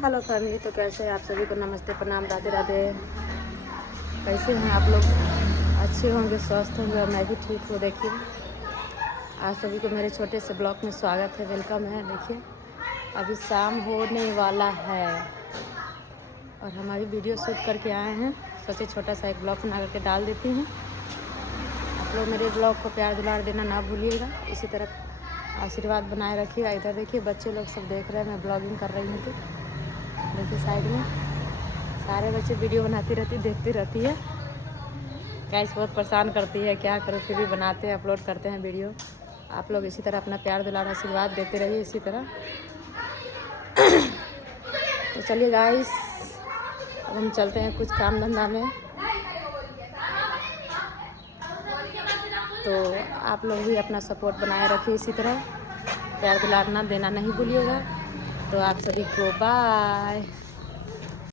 Hello family, तो कैसे हैं आप सभी को नमस्ते, प्रणाम, राधे राधे। कैसे हैं आप लोग? अच्छे होंगे, स्वस्थ होंगे और मैं भी ठीक हूँ। देखिए, आप सभी को मेरे छोटे से ब्लॉग में स्वागत है, वेलकम है। देखिए, अभी शाम होने वाला है और हम अभी वीडियो शूट करके आए हैं। सोचे छोटा सा एक ब्लॉग बना करके डाल देती हूँ। आप लोग मेरे ब्लॉग को प्यार दुलार देना ना भूलिएगा, इसी तरह आशीर्वाद बनाए रखिएगा। इधर देखिए, बच्चे लोग सब देख रहे हैं, मैं ब्लॉगिंग कर रही हूँ। तो देखिए, साइड में सारे बच्चे वीडियो बनाती रहती, देखती रहती है। गाइस बहुत परेशान करती है, क्या करो, फिर भी बनाते हैं, अपलोड करते हैं वीडियो। आप लोग इसी तरह अपना प्यार दुलार आशीर्वाद देते रहिए इसी तरह। तो चलिए गाइस, अब हम चलते हैं कुछ काम धंधा में। तो आप लोग भी अपना सपोर्ट बनाए रखिए, इसी तरह प्यार दुलार ना देना नहीं भूलिएगा। तो आप सभी को बाय।